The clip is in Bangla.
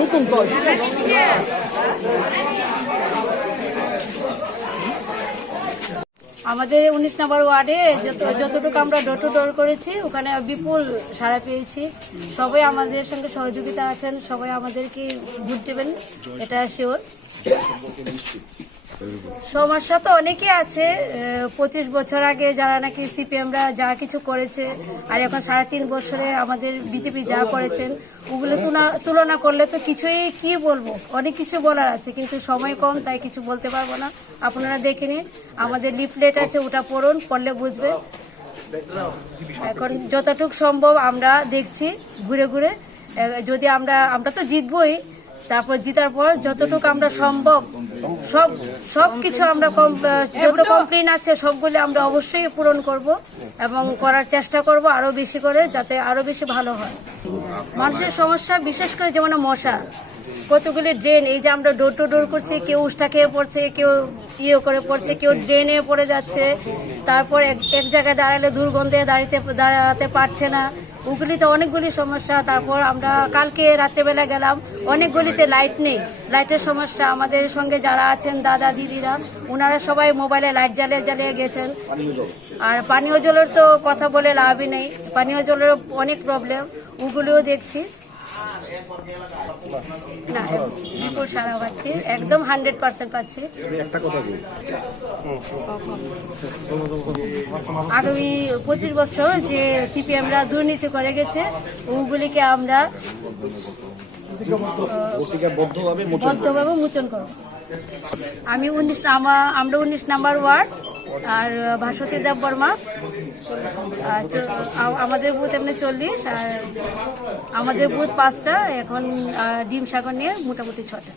নতুন আমাদের 19 নম্বর ওয়ার্ডে যতটুকু আমরা ডোর টু ডোর করেছি ওখানে বিপুল সাড়া পেয়েছি। সবাই আমাদের সঙ্গে সহযোগিতা আছেন, সবাই আমাদেরকে ভোট দেবেন, এটা শিওর। সমস্যা তো অনেকই আছে। 25 বছর আগে যারা নাকি সিপিএমরা যা কিছু করেছে আর এখন 3.5 বছরে আমাদের বিজেপি যা করেছেন ওগুলো তুলনা করলে তো কিছুই কি বলবো, অনেক কিছু বলার আছে, কিন্তু সময় কম তাই কিছু বলতে পারবো না। আপনারা দেখে নিন, আমাদের লিফলেট আছে, ওটা পড়ুন, পড়লে বুঝবে। এখন যতটুকু সম্ভব আমরা দেখছি ঘুরে ঘুরে, যদি আমরা তো জিতবই, তারপর জিতার পর যতটুকু আমরা সম্ভব সব কিছু আমরা যত কমপ্লেন আছে সবগুলো আমরা অবশ্যই পূরণ করব এবং করার চেষ্টা করব আরো বেশি করে, যাতে আরো বেশি ভালো হয়। মানুষের সমস্যা বিশেষ করে যেমন মশা, কতগুলি ড্রেন, এই যে আমরা ডোর টু ডোর করছি, কেউ উষ্টা খেয়ে পড়ছে, কেউ করে পড়ছে, কেউ ড্রেনে পড়ে যাচ্ছে, তারপর এক জায়গায় দাঁড়ালে দুর্গন্ধে দাঁড়াতে পারছে না, ওগুলিতে অনেকগুলি সমস্যা। তারপর আমরা কালকে রাত্রেবেলা গেলাম, অনেক গলিতে লাইট নেই, লাইটের সমস্যা। আমাদের সঙ্গে যারা আছেন দাদা দিদিরা, ওনারা সবাই মোবাইলে লাইট জ্বালিয়ে গেছেন। আর পানীয় জলের তো কথা বলে লাভই নেই, পানীয় জলের অনেক প্রবলেম, ওগুলিও দেখছি। না, বিপুল সারা পাচ্ছি, একদম 100% পাচ্ছি। আগামী 25 বছর যে সিপিএমরা দুর্নীতি করে গেছে ওগুলিকে আমরা বদ্ধভাবে মোচন করব। আমরা 19 নম্বর ওয়ার্ড, আর ভাস্বতী দেব বর্মা, আমাদের বুথ এমনি 40, আর আমাদের বুথ 5টা, এখন ডিম সাগর নিয়ে মোটামুটি 6টা।